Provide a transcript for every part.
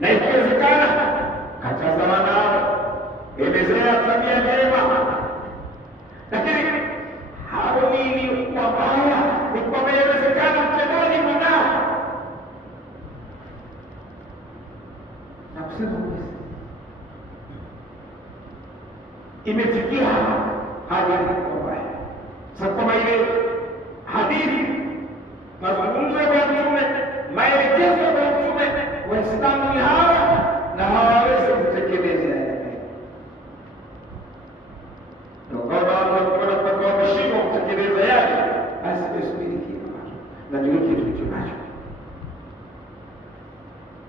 na ikiwezekana kataza wanao, elezea tabia njema. Lakini hao nini wabaya ni kwamba yawezekana mtendaji mwanao na kusema imefikia hadi wabaya. Sasa kama ile hadithi, mazungumzo ya Mtume, maelekezo ya Mtume, Waislamu ni hawa na hawawezi kutekeleza yale. Ndio kama wanapokuwa wameshindwa kutekeleza yale, basi tusubiri kitu na ndio kitu tulichonacho.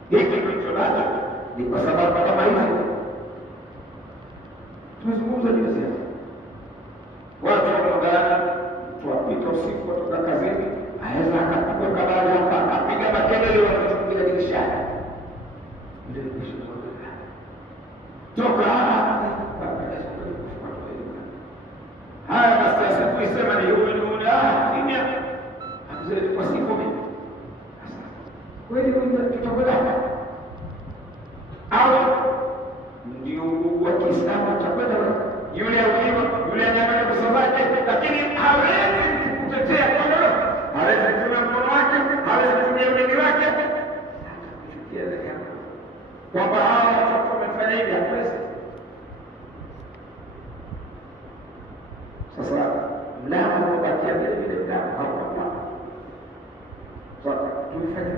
Hiki tulichonacho ni kwa sababu kama hizo tumezungumza juzi, watu wanaongana, tuwapita usiku kutoka kazini, aweza akapigwa kabali hapa, akapiga makelele, wanakupiga dirishani, ndio kishozoka toka hapa. Haya basi, asubuhi sema ni huyu kimya, akizidi kwa siku mimi sasa kweli tutakwenda au ndio wa Kiislamu atakwenda yule auliwa, yule anataka kusavaje, lakini hawezi kutetea kwa lolote, hawezi kutumia mkono wake, hawezi kutumia mwili wake kwamba hawa watu wamefanya hivi, hawezi. Sasa mlango unabakia vile vile, mlango haukapa. Sasa tulifanya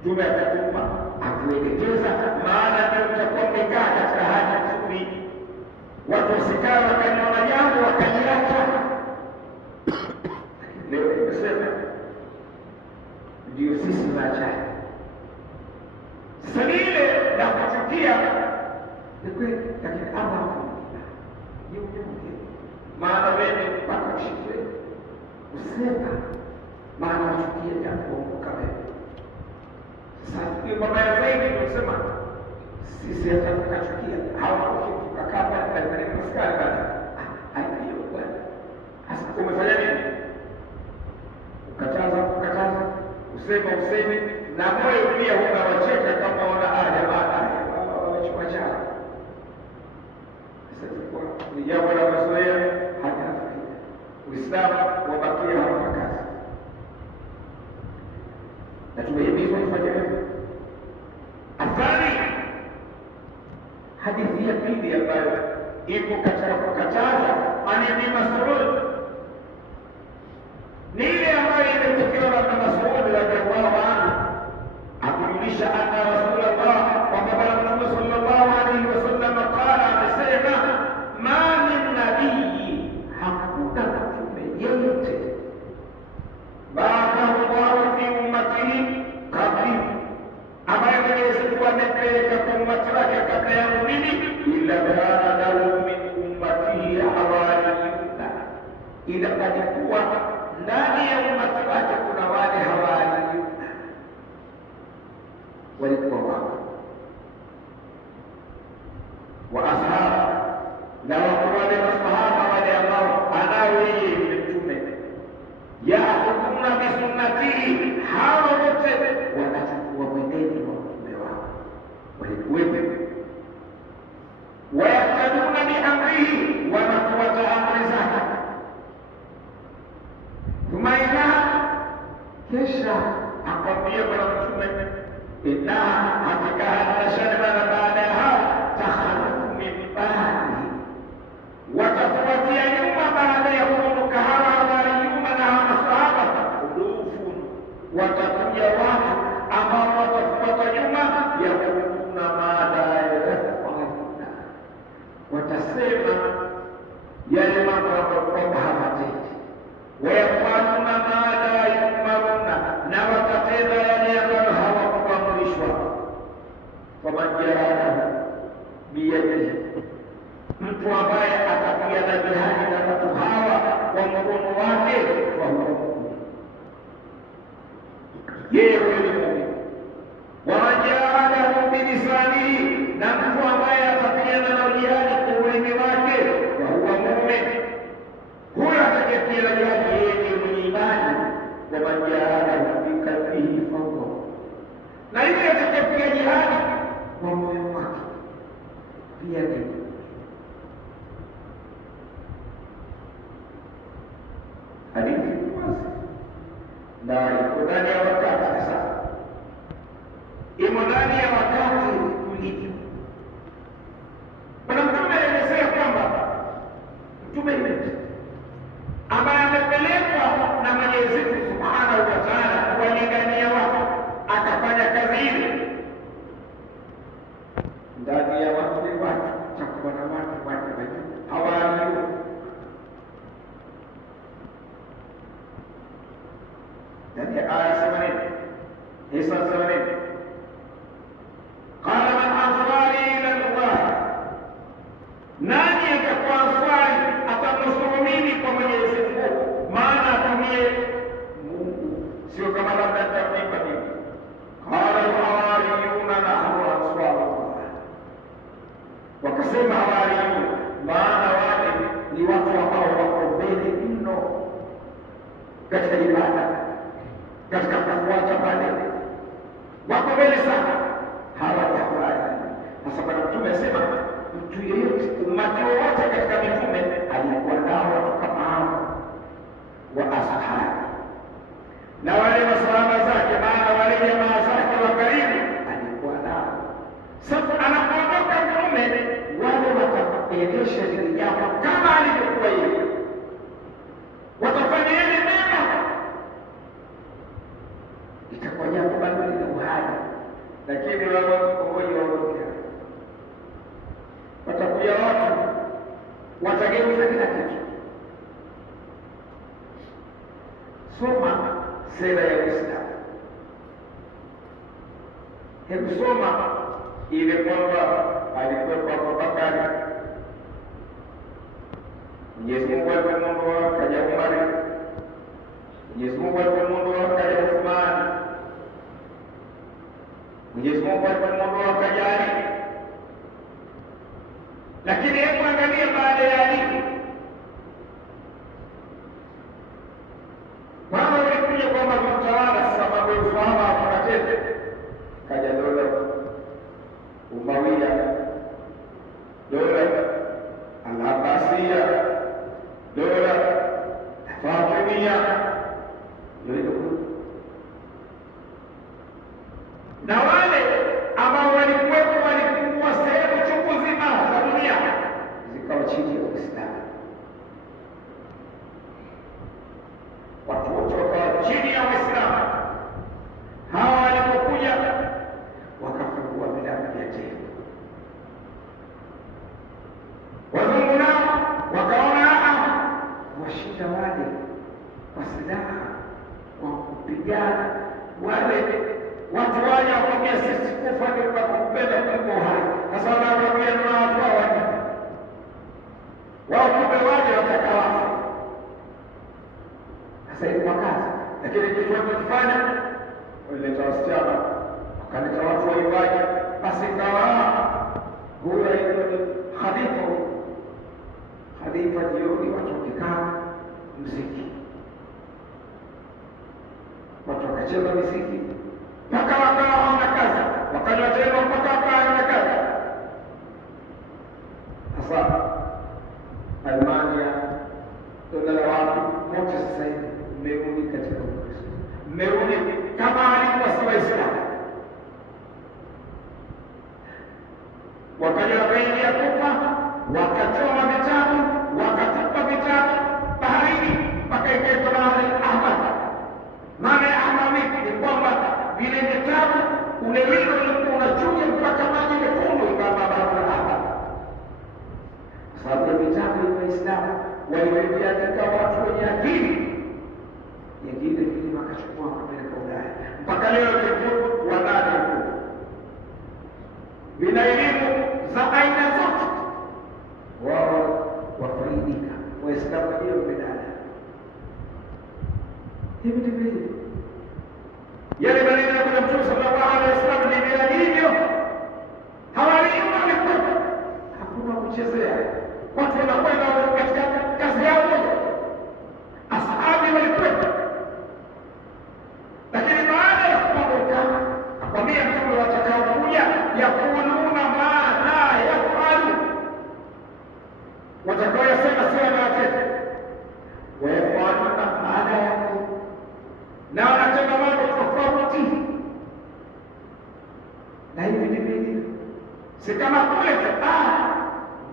Mtume akatuma akuelekeza, maana ndio utakuwa umekaa katika hali nzuri. Watu wasikaa wakaniona jambo wakaniacha. Leo tumesema ndio sisi tunaacha. Sasa ile na kuchukia ni kweli, lakini ama maana wewe mpaka ushike usema, maana uchukia jambo kama hilo. Sasa hiyo mabaya zaidi tunasema sisi hata tukachukia hawa tukakaa pale karibu na askari bali hiyo bwana. Sasa umefanya nini? Ukataza useme na moyo pia unawacheka kama wana jamaa wamechukua chao. Sasa ni jambo la mazoea, hata Uislamu wabakia hapa kazi, na tumehimizwa kufanya hivyo. Athari hadithi ya pili ambayo ipo katika kukataza ani Ibn Mas'ud ni ile ambayo imetokewa na Ibn Mas'ud radhiallahu anhu akijulisha anna Rasulullah kwamba Mtume sallallahu alaihi wasallam qala, amesema ma min nabii, hakuna mtume yeyote ba'athahu Allahu fi ummatihi qabli, ambaye Mwenyezi Mungu amepeleka kwa ummati wake kabla yangu mimi, illa kana lahu min ummatihi hawariyuna, ila alikuwa ndani ya ummati wake kuna wale hawariyuna, walikuwa wao wa ashab, na wale masahaba wale ambao anao yeye Mtume, yaakhudhuna bisunnatihi, hawa wote wanachukua mwenendo wa mtume wao, walikuwepo. Wayaktaduna biamrihi, wanafuata amri zake. Tumaina, kisha akwambia Bwana Mtume, innaha, hakika hana shani baada ya hao, takhalafu min ba'di, watafuatia nyuma baada ya kuondoka hawa hawariyuna na hawa masahaba, khulufun, watakuja watu ambao watafuata nyuma, yakuluna ma la yafaluna, watasema yale mambo ambayo hawatendi, wayafaluna ma la yumaruna, na watatenda yale ambayo hawakuamrishwa. na yule atakayepiga jihadi kwa moyo wake pia ni hadithi wazi na iko ndani ya wakati sasa, imo ndani ya wakati ulivyo. Bwana Mtume anaelezea kwamba mtume yeyote ambaye amepelekwa na Mwenyezi Mungu Subhanahu wa Ta'ala kuwalingania watu akafanya kazi ile, ndani ya watu ni watu takuwa na watu hawaamini. Ndani ya aya 80 Isa 80 qala man ansari ila Allah, nani atakuwa ansari atamnusuru mimi kwa Mwenyezi Mungu? Maana atumie Mungu, sio kama labda atakuipa hivi. Qala al-hawariyuna nahnu ansarullah, wakasema hawariyun, maana wale ni watu ambao wako mbele mno katika ibada, katika kufuata pale, wako mbele sana. Hawa ni hawariyun. Sasa Bwana Mtume asema mtu yeyote, umati wowote katika mitume alikuwa nao watu kama hao wa ashabi, na wale masahaba zake, maana wale jamaa zake wa karibu alikuwa nao. Sasa anapoondoka Mtume, wale wataendesha hili jambo kama alivyokuwa yeye, watafanya yale mema, itakuwa jambo bado lina uhai, lakini wao mkomoja waondoke, watakuja watu watageuza kila kitu. Soma sera ya Uislamu, hebu soma ile kwamba alikuwa Abubakari, Mwenyezi Mungu alipomuondoa kaja Umari, Mwenyezi Mungu alipomuondoa kaja Uthmani, Mwenyezi Mungu alipomuondoa kaja Ali. Lakini hebu angalia baada ya Ali, mama ulikuja kwamba mtawala sababu ufahamu akatete, kaja dola Umawiya, dola Al-Abbasiya, dola Fatimia, na wale ambao walikuwepo walifungua sehemu chungu zima za dunia zikawa chini ya Uislamu. Watu wote wakawa chini ya Uislamu. Hawa walipokuja wakafungua milango ya jela. Wazungu nao wakaona washinda wale kwa silaha, kwa kupigana, wale watu wale wakwambia sisi kufa ni kwa kupenda kuliko uhai. Sasa wanakwambia na watu wao kumbe waje wataka wafe. Sasa hivi makazi, lakini kitu wanachofanya walileta wasichana, wakaleta watu waibaji, basi kawa huyo aitwa Khalifa. Khalifa jioni watu wakikaa muziki, watu wakacheza muziki mpaka wakawa hawana kazi, wakanywa tena mpaka wakawa hawana kazi. Sasa Almania, dola la watu wote sasa hivi mmerudi katika Ukristo, mmerudi kama alikuwa si Waislamu. Wakaja wakaingia Kufa, wakachoma vitabu, wakatupa vitabu baharini, mpaka ikaitwa Bahari Ahmar. Maana ya Ahmar ni kwamba vile vitabu ule wino ulikuwa unachuja mpaka maji mekundu kama Bahari Ahmar. Sababu ya vitabu vya Waislamu waliviandika watu wenye akili, nyingine vile wakachukua kupeleka Ulaya. Mpaka leo kitu wanake vina elimu za aina zote, wao wafaidika. Waislamu wenyewe wamedada hivi ndivyo yale maneno ya Mtume sallallahu alaihi wasallam ni bila hivyo. Hawariyun walikuwa hakuna kuchezea, watu wanakwenda katika kazi yao moja. Ashabi walikuwa, lakini baada ya kuondoka akwambia na hivi ndivyo ilivyo, si kama kule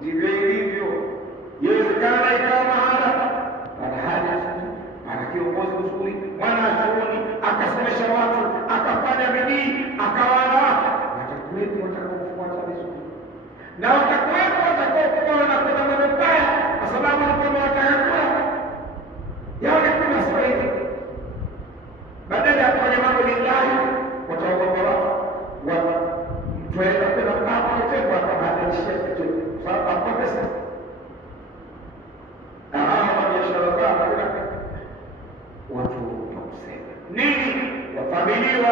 ndivyo ilivyo. Yawezekana ikawa mahala pana haja nzuri, pana kiongozi mzuri, mwanachuoni akasomesha watu, akafanya bidii, akawana watu, watakuwepo watakaofuata vizuri, na watakuwepo watakaokuwa wanakwenda mambo mbaya, kwa sababu ni kwamba watakakula yawe kuna Swahili, badala ya kufanya mambo lillahi, wataogopa watu mtuenda kwenda mpaka kutengwa akabadilishia kitu sababu kwa pesa na hawa biashara zao kuna watu wakusema nini, wafamiliwa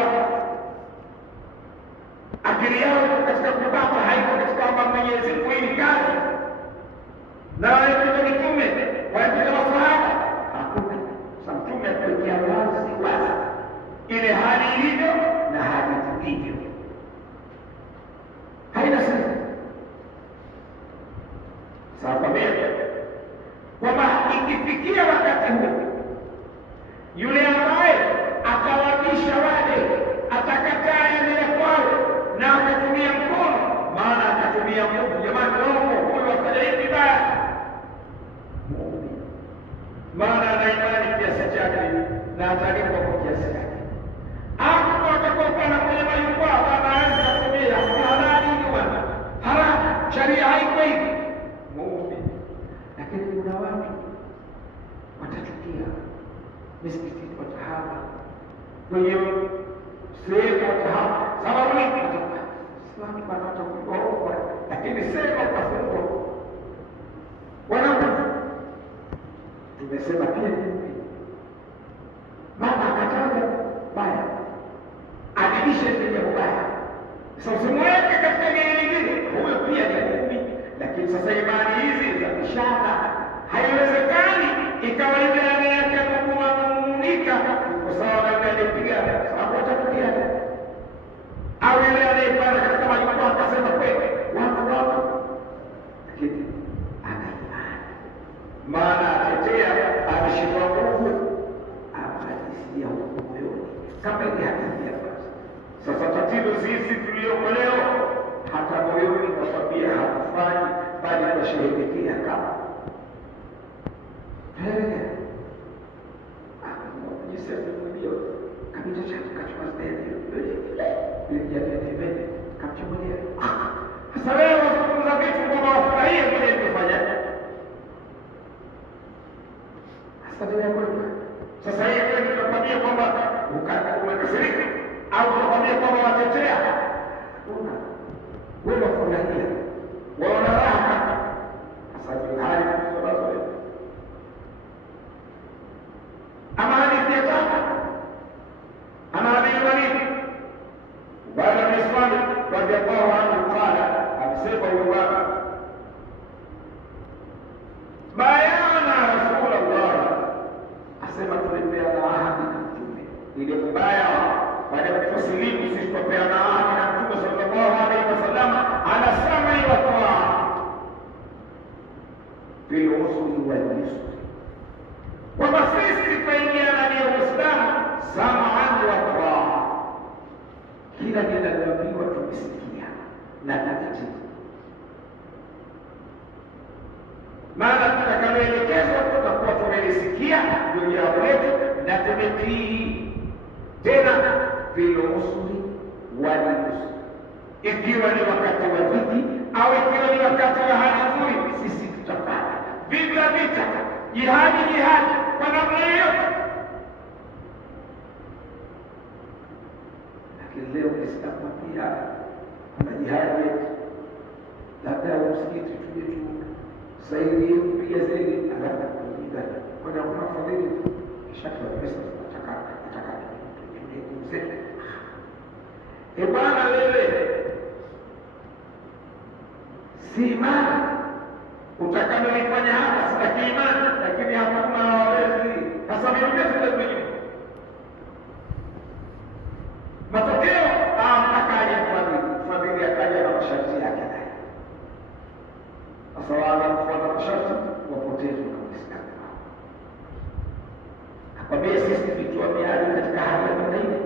akili yao katika kupata, haiko katika kwamba Mwenyezi Mungu ni kazi, na walipita mitume, walipita masahaba, hakuna mtume akuwekea wazi ile hali ilivyo na hali ilivyo, haina siri. Sawa kwamba ikifikia wakati huu, yule ambaye akawabisha wale, atakataa endelea kwao na akatumia mkono, maana akatumia nguvu. Jamani, wao huyu wafanya hivi baya, maana ana imani kiasi chake na atalipwa kwa kiasi chake. Hapo watakopa na kwenye majukwaa, baba anaweza kutumia halali ni bwana haramu, sharia haiko hivi muumini. Lakini kuna watu watachukia misikiti, watahama kwenye sehemu, watahama sababu ni Islamu wanataka kuokoa, lakini sema kafungwa wanakufa. Tumesema pia ni mama akataja baya, adibishe kwenye ubaya. Sasa usimweke katika geni lingine, huyo pia ni muumini. Lakini sasa imani hizi za mishana haiwezekani ikawa ile anayekatukua kumuunika kwa sababu anayepigana, sababu watakupigana, au ile anayepanda katika majukwaa akasema kweli watu, lakini ana imani, maana atetea, ameshika nguvu, anajisikia huko moyoni kama ile hadithi ya kwanza. Sasa tatizo sisi tulioko leo, hata moyoni nakwambia hatufanyi, bali tunasherehekea kama kabisa chake kachukua stedi ile kamchukulia. Sasa wewe unazungumza vitu kwamba wafurahie kile kufanya. Sasa ndio yako. Sasa hivi tunakwambia kwamba umekasirika au tunakwambia kwamba watetea. Una wewe wafurahia, waona raha. Sasa ndio hali tunazonazo leo. Ama hadithi ya tatu anaambiwa baada ya Islam radhiallahu anhu qala, amesema huyo baba, bayana Rasulullah, asema tumepeana ahadi na mtume. Ile mbaya baada ya kusilimu sisi tumepeana ahadi na mtume sallallahu alaihi wasallam, anasema hiyo kwa vile usuli wa Yesu, kwamba sisi tuingia ndani ya Uislamu sam'an wa ta'a, kila linaloambiwa tumesikia na tunatii, maana tutakaloelekezwa tutakuwa tumelisikia, ndio jambo letu, na tumetii. Tena vilosuli waliusu, ikiwa ni wakati wa dhiki au ikiwa ni wakati wa hali nzuri, sisi tutafanya vita, jihadi kwa namna yoyote. Leo Uislamu pia kuna jihadi, labda msikiti tuje tu sahihi kupiga zaidi, alafu kuingia kwa kuna fadhili shaka pesa nataka tuje kumzeka. Bwana wewe si imani utakalolifanya hapa, sitaki imani, lakini hakuna hawezi. Sasa mimi ndio matokeo akaja fadhili akaja na masharti yake, naye sasa wale kufuata masharti wapotezwe kabisa. Akwambia sisi tukiwa miadi katika hali ya namna ile,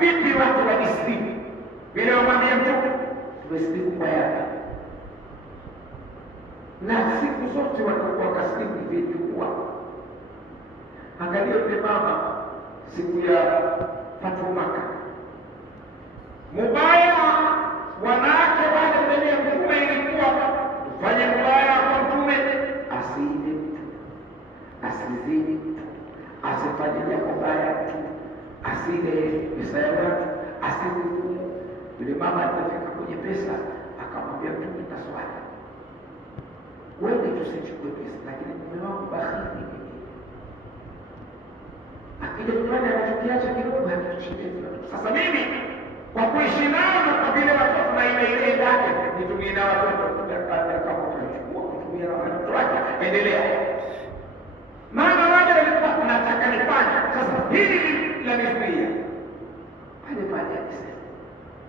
vipi watu wajisilimu vile wamwambia Mtume tumesilimu kwa yake, na siku zote watakuwa wakasilimu vijukua. Angalia yule mama siku ya Fathu Makkah, mubaya wanawake wale mbele ya Mtume ilikuwa tufanye mubaya kwa Mtume, asiibe mtu, asizini mtu, asifanye jambo baya mtu, asile pesa ya watu, asidhulumu. Yule mama alipofika kwenye pesa akamwambia Mtume, taswali wewe tusichukue pesa, lakini mume wangu bakhili mimi, akija fulani anachokiacha kidogo hakitushindezi. Sasa mimi kwa kuishi nao na kwa vile watoto na ile yake nitumie na watoto kama tunachukua kutumia na watoto wake, endelea. Maana wale walikuwa tunataka nifanye, sasa hili la nizuia pale pale akisema.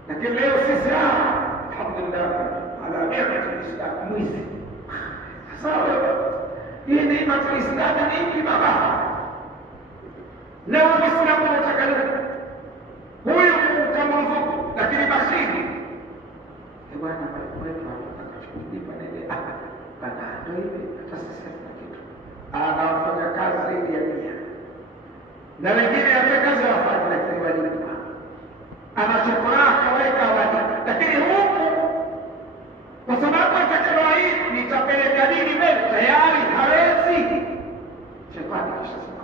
Lakini leo sisi alhamdulillah ala ni'matil Islam mwizi. Sawa, hii ni'matil Islam ni ipi baba? Leo Waislamu wanataka nini? Huyu kama mfuko lakini bakhili. Bwana wetu anataka kujipa nile bana ndio hivi, hata sasa kuna kitu. Anafanya kazi zaidi ya 100. Na wengine hata kazi wafanya lakini walipa. Anachokora kaweka watu. Lakini huku kwa sababu atakaloa hii nitapeleka dini mbele tayari hawezi. Shetani kishasema.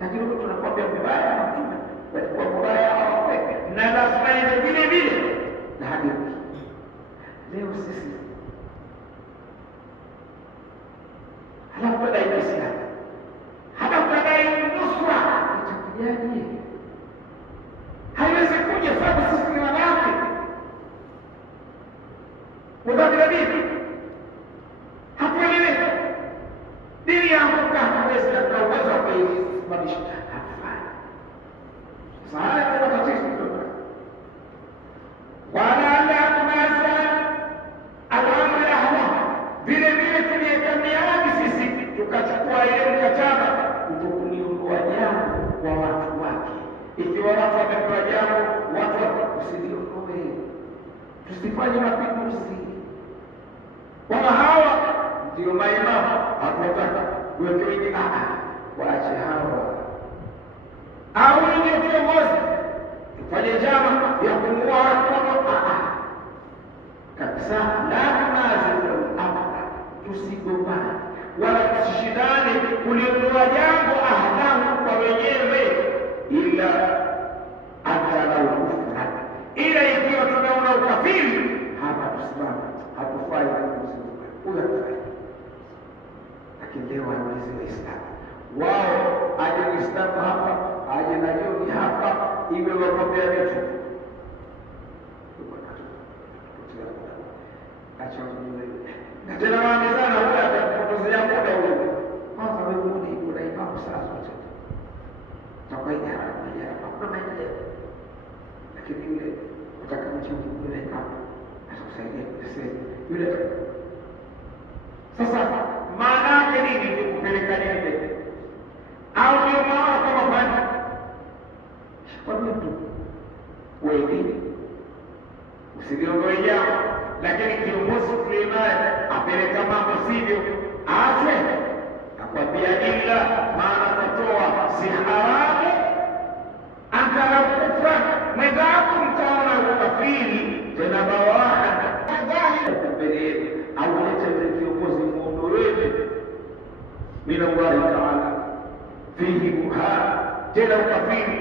Lakini huko tunakwambia mbaya na Mtume walikuwa mbaya hawapeke na lazima iwe vile vile na hadithi. Leo sisi halafu dai Islam halafu dai nusra itakujaje? Haiwezi kuja sababu sisi ni wanawake. Mudabira vipi? Hatueleweki. Dini ya Mungu hatuwezi na uwezo wa kuisimamisha. Hapana. Sasa haya kwa tatizo ndio. Wala la tunasa alama ya hawa. Vile vile tuliyekambiana sisi tukachukua ile mkataba kutokuniondoa jambo kwa watu wake. Ikiwa watu wamepewa jambo, watu usiliondoe. Tusifanye mapinduzi. Kwa hawa ndio maimamu hakutaka weke wengi waache hawa. Au ndio kiongozi tufanye njama ya kumua watu kabisa. La tunazilu tusigombane wala tusishindane kuliondoa jambo ahdahu kwa wenyewe, ila atalau kufra, ila ikiwa tunaona ukafiri hapa tusimama, hatufai huyo hatufai. Lakini leo hawezi Waislamu wao aje Uislamu hapa aje na jioni hapa iwe wakombea vitu na tena waamezana huyo atakupotezea muda huyo. Kwanza wewe muda iko na imamu saa zote takaida hapa kuna maendeleo, lakini yule utakapochukua yule imamu atakusaidia kusema yule. Sasa maana yake nini? Kupeleka nini mbele? Au ndio maana kama fanya kwa mtu wewe usiliondoe jambo, lakini kiongozi Suleiman apeleka mambo sivyo, aachwe. Nakwambia ila maana kutoa si haramu, antara kufra mwendaku mtaona ukafiri tena bawaha dhahiri au leta ile kiongozi muondolewe bila Allah Taala fihi muha tena ukafiri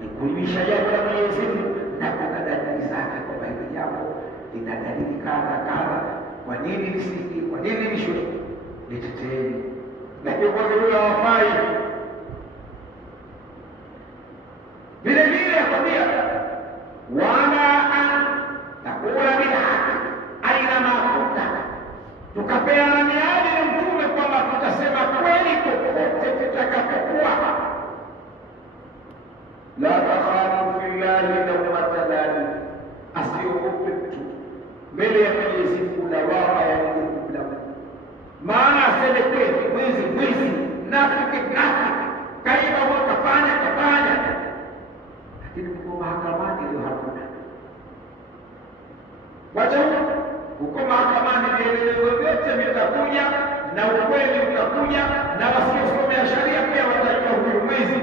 ni kuimisha jambo la Mwenyezi Mungu na kuna dalili zake kwamba hili jambo lina dalili kadha. Kwa nini lisiki? Kwa nini lishwe? Liteteni na kiongozi huyo hawafai. Vile vile akwambia wala an takula bilhaqi aina makuta, tukapeana miadi na Mtume kwamba tutasema kweli popote tutakapokuwa. La takhafu fillahi lawmata laim, asiogope mtu mbele ya Mwenyezi Mungu lawama ya Mwenyezi Mungu. Maana aseme kweli, mwizi nafiki kaiba kafanya utakuja na ukweli utakuja, na wasiosomea sharia pia watajua huyu mwizi.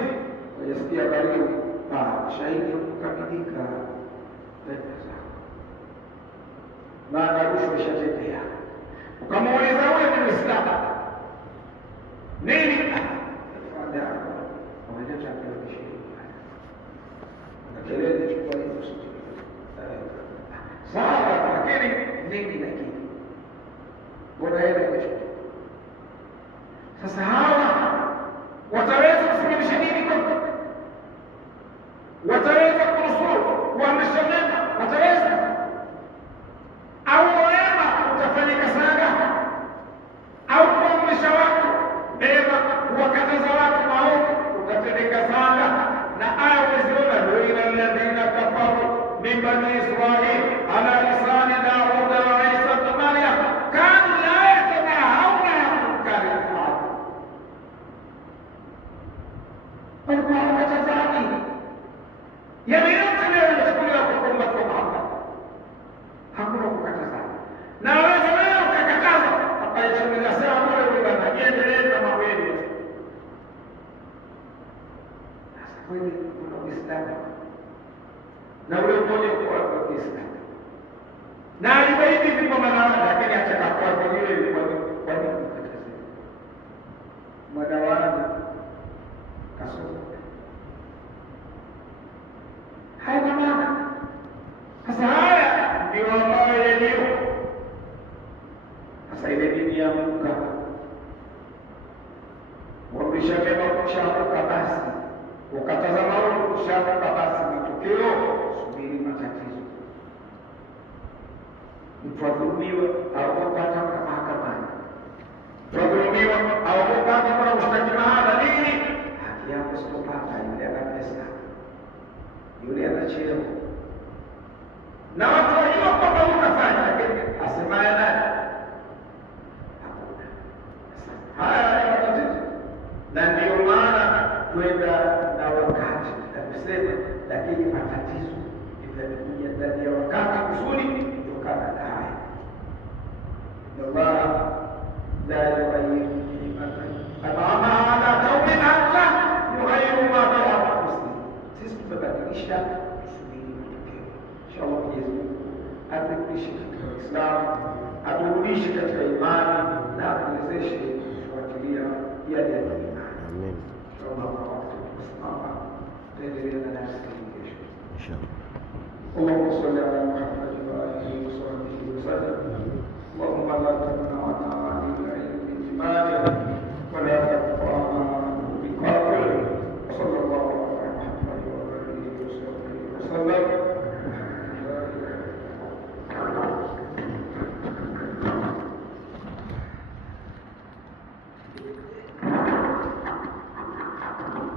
Wajasikia karibu shahidi kukamilika maana rushwa ishatetea. Ukamuuliza wewe ni Muislamu nini? Kelele chukua hiyo sawa, lakini nini? Lakini bora ile kesho. Sasa hawa wataweza kusimamisha nini? Wataweza kunusuru kuamrisha mema? Wataweza? Au wema utafanyika sana? Au kuamrisha watu mema, kuwakataza watu maovu utatendeka sana? Na aya umeziona, luina alladhina kafaru min bani Israil ala lisani Dauda wa Isa ibn Maryam kanu la yatanahawna an munkarin fa'aluhu. Walikuwa wakatazani yale yote leo yanachukuliwa kwa ummati wa Muhammad, hakuna kukatazana. Na waweza wewe ukakataza akaishamila sawa bure bure na jiendelee na mambo yenu. Sasa kweli kuna Uislamu na ule mmoja kwa Uislamu na alibaidi vipo maneno, lakini atakapokuwa kwa yule kwa nini kukataza mwadawani kasoro haina maana. Sasa haya ndio ambayo yaliyo sasa. Ile dini ya Mungu waamrisha mema kushamuka, basi ukataza maovu kushamuka, basi matokeo subiri matatizo. Mtu adhulumiwe au kupata mahakamani, mtu adhulumiwa au kupata kuna mshtaki mahala nini, haki yako sitopata. Yule ana pesa, yule ana cheo, na watu wajua kwamba utafanya, lakini asemaye nani? Hakuna. Haya ni matatizo, na ndio maana kwenda na wakati na kusema, lakini matatizo yatakuja ndani ya wakati kusudi kutokana na haya. Allah la yughayyiru ma ala qaumin hatta yughayyiru ma bi anfusihim. Sisi tumebadilisha, tusubiri matokeo. Inshallah Mwenyezi Mungu aturudishe katika Uislamu, aturudishe katika imani na atuwezeshe kufuatilia yale ya imani. Amen. Inshallah tunasimama tuendelee na darasa kesho. Inshallah. Allahumma salli ala Muhammad wa alihi wa sahbihi wa sallam. Allahumma la tamna